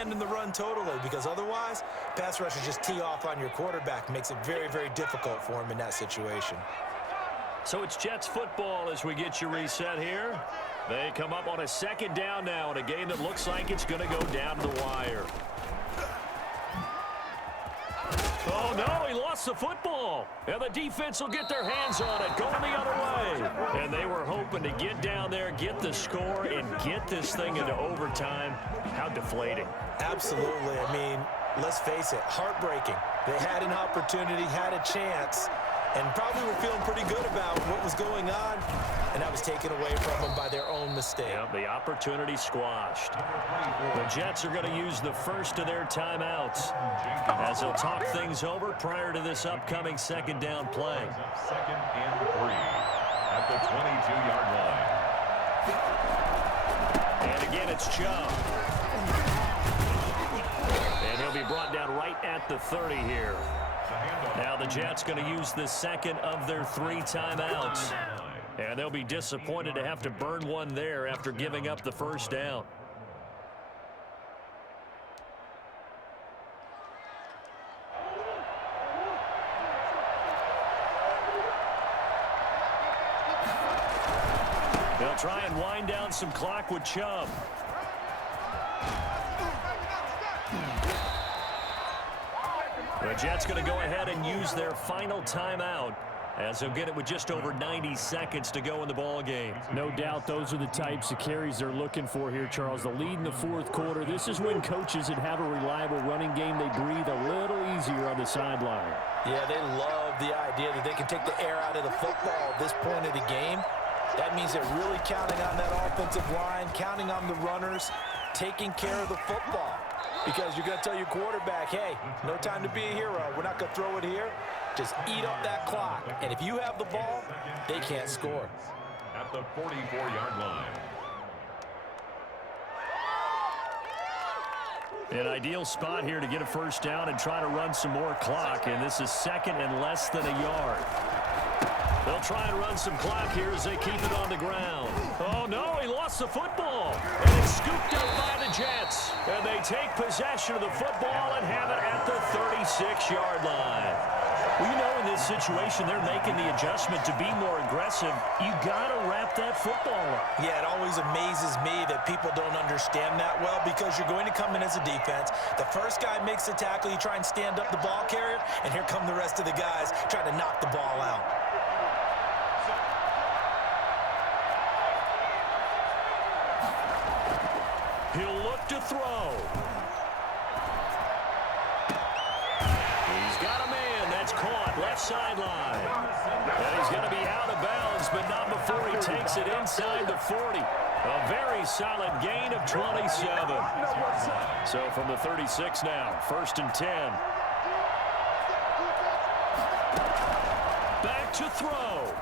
abandon the run totally, because otherwise, pass rushers just tee off on your quarterback. Makes it very, very difficult for him in that situation. So it's Jets football as we get you reset here. They come up on a second down now in a game that looks like it's going to go down to the wire. Oh, no, he lost the football. And the defense will get their hands on it, going the other way. And they were hoping to get down there, get the score, and get this thing into overtime. How deflating. Absolutely. I mean, let's face it, heartbreaking. They had an opportunity, had a chance, and probably were feeling pretty good about what was going on, and that was taken away from them by their own mistake. Yep, the opportunity squashed. The Jets are going to use the first of their timeouts as they'll talk things over prior to this upcoming second down play. Second and 3 at the 22-yard line. And again, it's Chubb. And he'll be brought down right at the 30 here. Now the Jets going to use the second of their 3 timeouts. And they'll be disappointed to have to burn one there after giving up the first down. They'll try and wind down some clock with Chubb. The Jets going to go ahead and use their final timeout as they'll get it with just over 90 seconds to go in the ball game. No doubt those are the types of carries they're looking for here, Charles. The lead in the fourth quarter. This is when coaches that have a reliable running game, they breathe a little easier on the sideline. Yeah, they love the idea that they can take the air out of the football at this point of the game. That means they're really counting on that offensive line, counting on the runners, taking care of the football. Because you're going to tell your quarterback, hey, no time to be a hero. We're not going to throw it here. Just eat up that clock. And if you have the ball, they can't score. At the 44-yard line. An ideal spot here to get a first down and try to run some more clock. And this is second and less than a yard. They'll try and run some clock here as they keep it on the ground. Oh, no, he lost the football. And it's scooped up by the Jets. And they take possession of the football and have it at the 36-yard line. Well, you know, in this situation, they're making the adjustment to be more aggressive. You got to wrap that football up. Yeah, it always amazes me that people don't understand that well, because you're going to come in as a defense. The first guy makes the tackle, you try and stand up the ball carrier, and here come the rest of the guys trying to knock the ball out. He'll look to throw. He's got a man that's caught left sideline. And he's going to be out of bounds, but not before he takes it inside the 40. A very solid gain of 27. So from the 36 now, first and 10. Back to throw.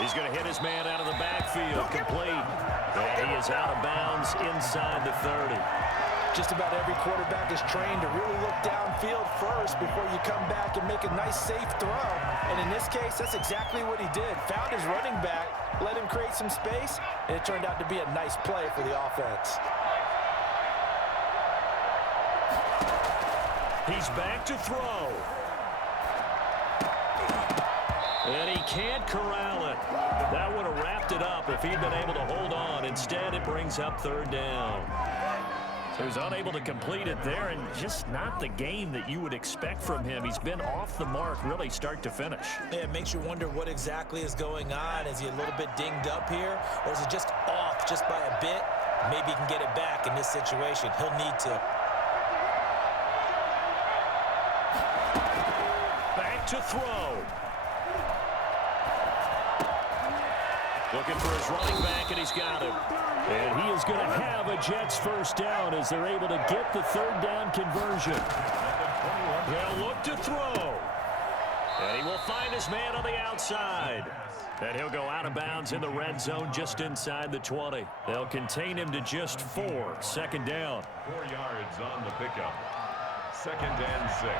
He's going to hit his man out of the backfield, complete. And he is out of bounds inside the 30. Just about every quarterback is trained to really look downfield first before you come back and make a nice, safe throw. And in this case, that's exactly what he did. Found his running back, let him create some space, and it turned out to be a nice play for the offense. He's back to throw. And he can't corral it. That would have wrapped it up if he'd been able to hold on. Instead, it brings up third down. So he's unable to complete it there, and just not the game that you would expect from him. He's been off the mark really start to finish. Yeah, it makes you wonder what exactly is going on. Is he a little bit dinged up here, or is it just off just by a bit? Maybe he can get it back in this situation. He'll need to. Back to throw. Looking for his running back, and he's got him. And he is going to have a Jets first down as they're able to get the third down conversion. They'll look to throw. And he will find his man on the outside. And he'll go out of bounds in the red zone just inside the 20. They'll contain him to just 4. Second down. 4 yards on the pickup. Second and 6.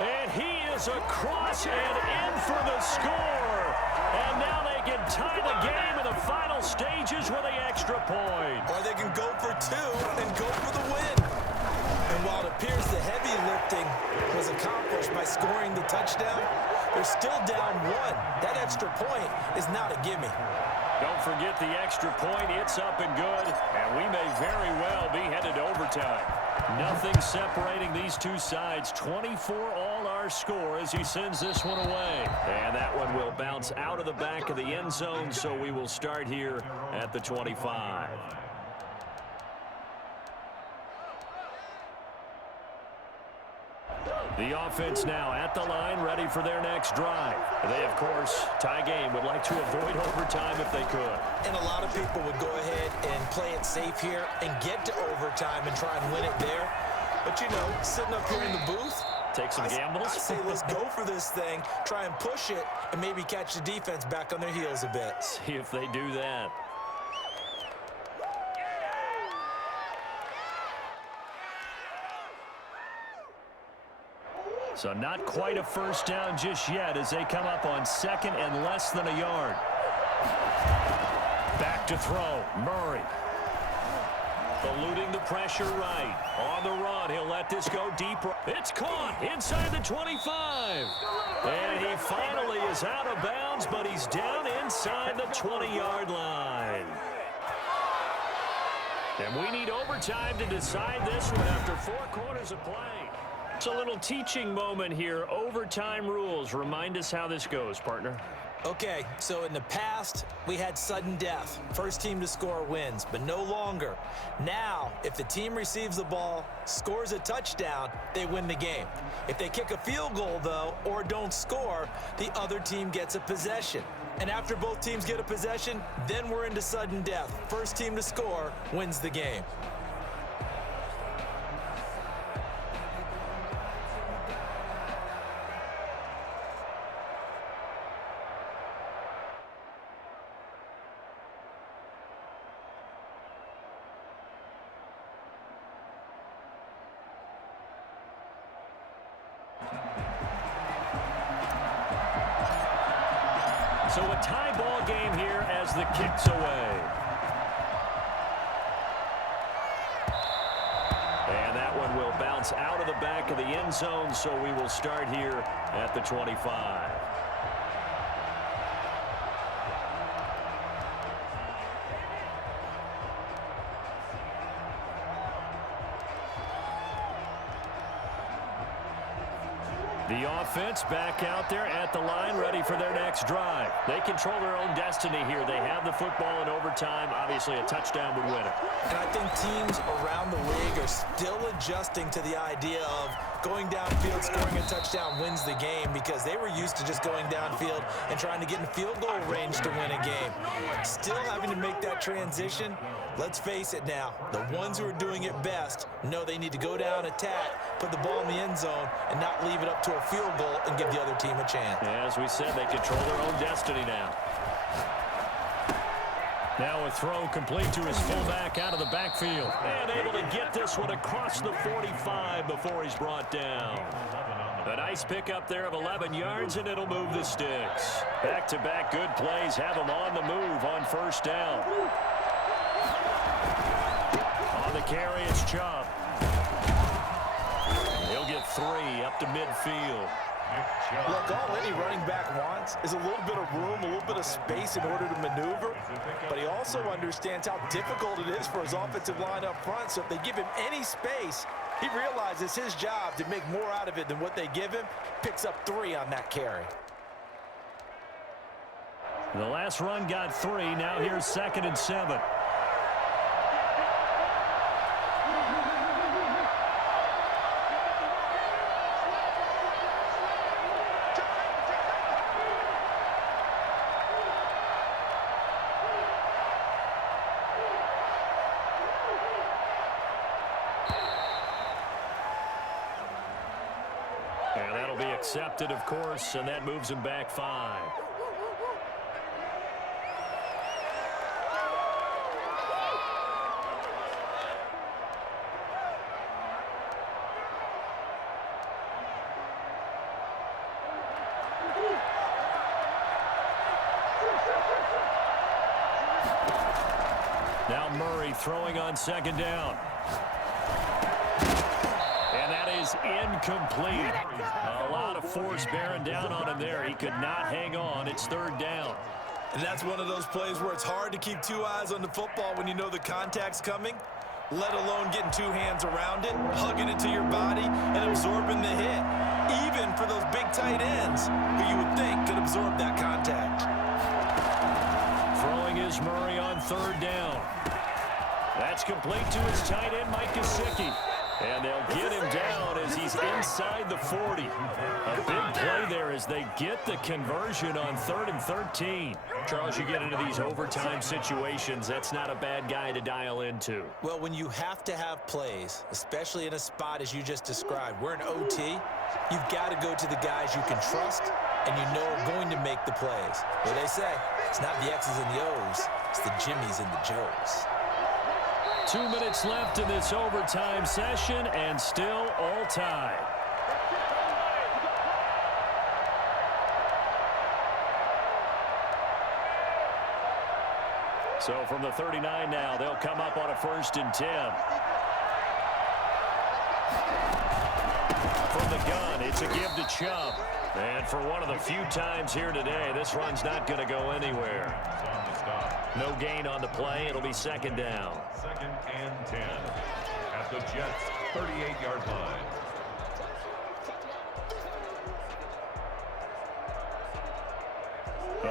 And he is across and in for the score. And now they can tie the game in the final stages with the extra point. Or they can go for two and go for the win. And while it appears the heavy lifting was accomplished by scoring the touchdown, they're still down one. That extra point is not a gimme. Don't forget the extra point. It's up and good. And we may very well be headed to overtime. Nothing separating these two sides. 24-all our score as he sends this one away. And that one will bounce out of the back of the end zone, so we will start here at the 25. The offense now at the line, ready for their next drive. They, of course, tie game, would like to avoid overtime if they could. And a lot of people would go ahead and play it safe here and get to overtime and try and win it there. But, you know, sitting up here in the booth, take some gambles. I say let's go for this thing, try and push it, and maybe catch the defense back on their heels a bit. See if they do that. So not quite a first down just yet as they come up on second and less than a yard. Back to throw. Murray. Eluding the pressure right. On the run. He'll let this go deeper. It's caught inside the 25. And he finally is out of bounds, but he's down inside the 20-yard line. And we need overtime to decide this one after 4 quarters of play. It's a little teaching moment here. Overtime rules. Remind us how this goes, partner. Okay, so in the past, we had sudden death. First team to score wins, but no longer. Now, if the team receives the ball, scores a touchdown, they win the game. If they kick a field goal, though, or don't score, the other team gets a possession. And after both teams get a possession, then we're into sudden death. First team to score wins the game. So a tie ball game here as the kick's away. And that one will bounce out of the back of the end zone, so we will start here at the 25. The offense back out there at the line, ready for their next drive. They control their own destiny here. They have the football in overtime. Obviously, a touchdown would win it. And I think teams around the league are still adjusting to the idea of going downfield, scoring a touchdown wins the game, because they were used to just going downfield and trying to get in field goal range to win a game. Still having to make that transition. Let's face it now, the ones who are doing it best know they need to go down, attack, put the ball in the end zone, and not leave it up to a field goal and give the other team a chance. As we said, they control their own destiny now. Now a throw complete to his fullback out of the backfield. And able to get this one across the 45 before he's brought down. A nice pickup there of 11 yards, and it'll move the sticks. Back-to-back good plays have him on the move on first down. On the carry, it's Chubb. He'll get 3 up to midfield. Look, all any running back wants is a little bit of room, a little bit of space in order to maneuver, but he also understands how difficult it is for his offensive line up front, so if they give him any space, he realizes his job to make more out of it than what they give him, picks up 3 on that carry. The last run got 3, now here's 2nd and 7. And that'll be accepted, of course, and that moves him back 5. Murray throwing on second down. And that is incomplete. A lot of force bearing down on him there. He could not hang on. It's third down. And that's one of those plays where it's hard to keep two eyes on the football when you know the contact's coming, let alone getting two hands around it, hugging it to your body, and absorbing the hit, even for those big tight ends who you would think could absorb that contact. Throwing is Murray on third down. That's complete to his tight end, Mike Gesicki. And they'll get him down as he's inside the 40. A big play there as they get the conversion on 3rd and 13. Charles, you get into these overtime situations, that's not a bad guy to dial into. Well, when you have to have plays, especially in a spot as you just described, we're in OT, you've got to go to the guys you can trust and you know are going to make the plays. What they say, it's not the X's and the O's, it's the Jimmies and the Joes. 2 minutes left in this overtime session, and still all tied. So from the 39 now, they'll come up on a 1st and 10. From the gun, it's a give to Chubb. And for one of the few times here today, this run's not going to go anywhere. No gain on the play. It'll be 2nd down. 2nd and 10 at the Jets' 38-yard line.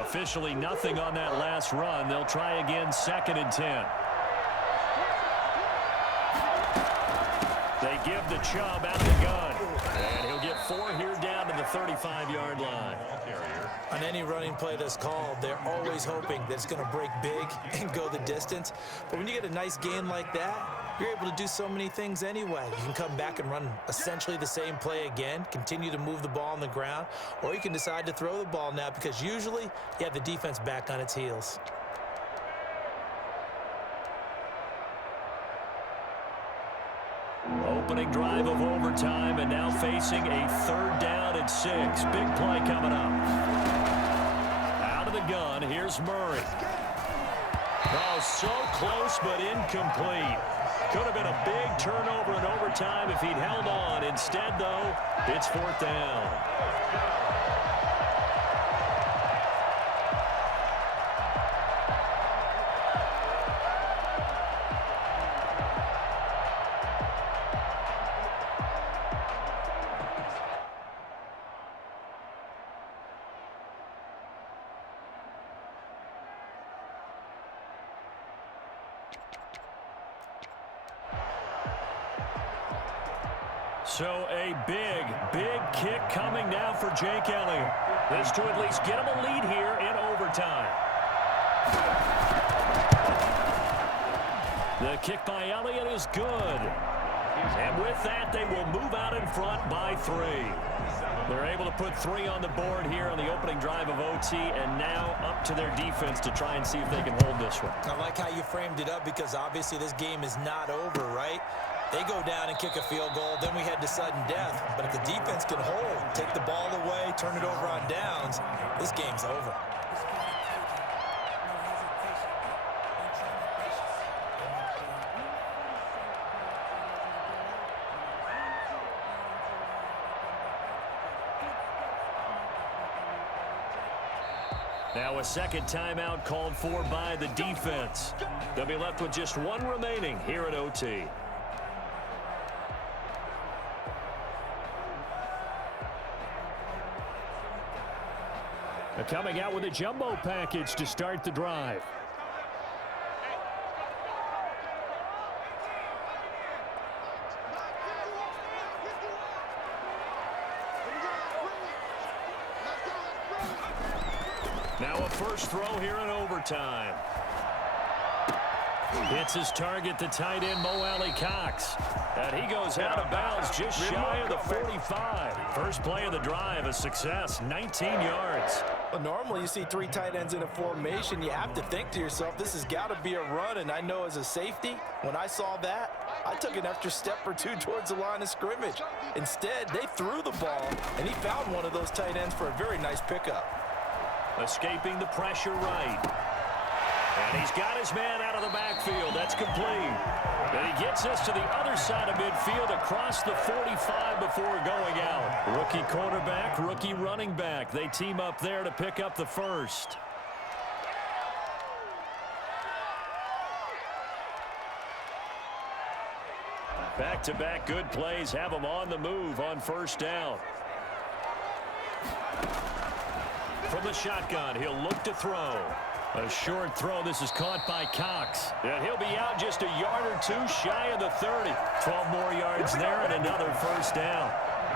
Officially nothing on that last run. They'll try again 2nd and 10. They give the Chubb out of the gun. And he'll get 4 here down to the 35-yard line. On any running play that's called, they're always hoping that it's going to break big and go the distance. But when you get a nice gain like that, you're able to do so many things anyway. You can come back and run essentially the same play again, continue to move the ball on the ground, or you can decide to throw the ball now because usually you have the defense back on its heels. Opening drive of overtime, and now facing a 3rd down and 6. Big play coming up. Out of the gun, here's Murray. Oh, so close but incomplete. Could have been a big turnover in overtime if he'd held on. Instead, though, it's 4th down. So a big kick coming now for Jake Elliott. This to at least get him a lead here in overtime. The kick by Elliott is good. And with that, they will move out in front by 3. They're able to put 3 on the board here on the opening drive of OT, and now up to their defense to try and see if they can hold this one. I like how you framed it up because obviously this game is not over, right? They go down and kick a field goal, then we head to sudden death. But if the defense can hold, take the ball away, turn it over on downs, this game's over. Now a 2nd timeout called for by the defense. They'll be left with just 1 remaining here at OT. Coming out with a jumbo package to start the drive. Now a first throw here in overtime. Hits his target, the tight end, Mo Alley-Cox. And he goes out of bounds just shy of the 45. First play of the drive, a success, 19 yards. Well, normally you see 3 tight ends in a formation. You have to think to yourself, this has got to be a run. And I know as a safety, when I saw that, I took an extra step or 2 towards the line of scrimmage. Instead, they threw the ball, and he found one of those tight ends for a very nice pickup. Escaping the pressure right. And he's got his man out of the backfield. That's complete. And he gets us to the other side of midfield across the 45 before going out. Rookie cornerback, rookie running back. They team up there to pick up the first. Back-to-back good plays have him on the move on first down. From the shotgun, he'll look to throw. A short throw. This is caught by Cox. And he'll be out just a yard or two shy of the 30. 12 more yards there and another first down.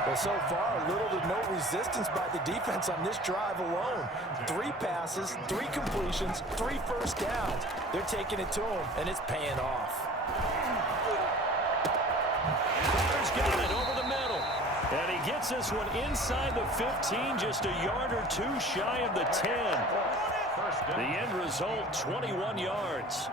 Well, so far, little to no resistance by the defense on this drive alone. 3 passes, 3 completions, 3 first downs. They're taking it to him, and it's paying off. Carter's got it over the middle. And he gets this one inside the 15, just a yard or two shy of the 10. The end result, 21 yards.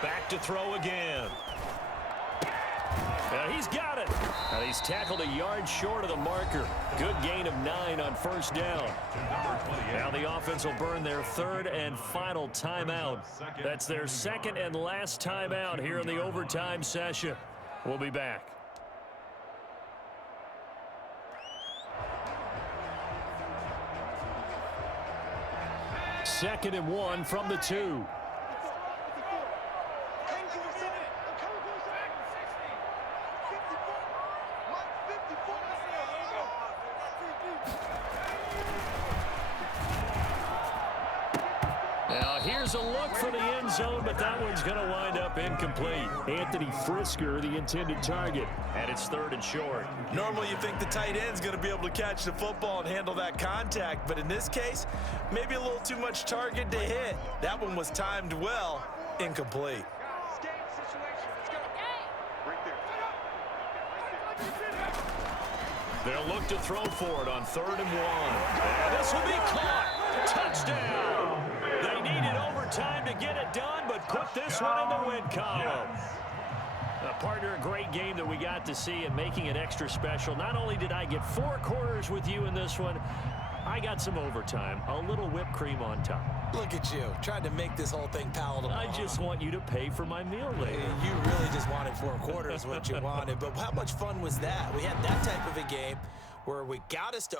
Back to throw again. And he's got it. And he's tackled a yard short of the marker. Good gain of 9 on first down. Now the offense will burn their 3rd and final timeout. That's their 2nd and last timeout here in the overtime session. We'll be back. Second and 1 from the 2. Now here's a look for the end zone, but that one's going to wind up incomplete. Anthony Frisker, the intended target. And it's 3rd and short. Normally you think the tight end's going to be able to catch the football and handle that contact, but in this case, maybe a little too much target to hit. That one was timed well, incomplete. They'll look to throw for it on 3rd and 1. And this will be caught. Touchdown. They needed overtime to get it done, but put this one in the win column. Partner, a great game that we got to see and making it extra special. Not only did I get 4 quarters with you in this one, I got some overtime, a little whipped cream on top. Look at you, trying to make this whole thing palatable. I just want you to pay for my meal later. You really just wanted 4 quarters, what you wanted. But how much fun was that? We had that type of a game where we got us to